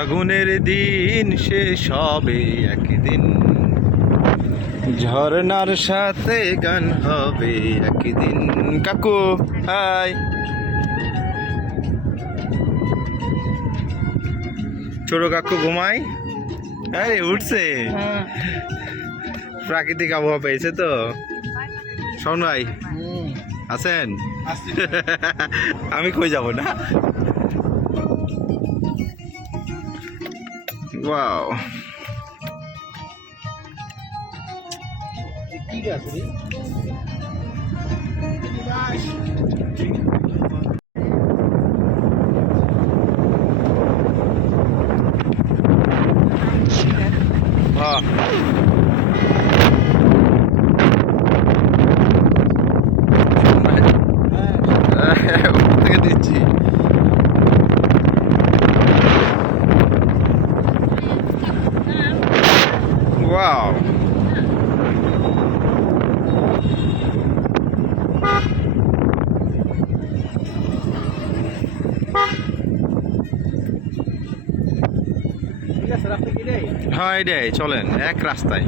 আগুনের দিন শেষ হবে একদিন। ঝর্নার সাথে গান হবে একদিন। কাকু হাই। ছোট কাকু ঘুমাই? আরে উঠছে। প্রাকৃতিক আবহাওয়া পেয়েছে তো। শোন ভাই আছেন? আমি কই যাব না? ওয়াও বাহ ওয়াও রে? হ্যাঁ এটাই চলেন এক রাস্তায়।